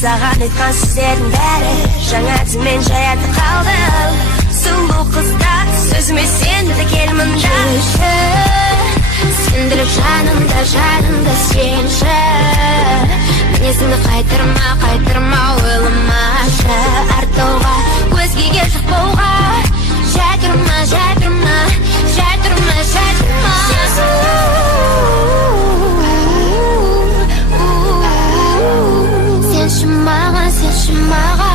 саған айтқан сөздердің бәрі жаңа тілмен жаяты қалды. Сұлу қыздар сөзіме сенді кел мұнда. Сендіріп жанымда, жанымда сенші. Мінезіңді қайтырма, ойламашы. Артауға, өзгеге жұқпауға. Жай тұрма. Сенші маған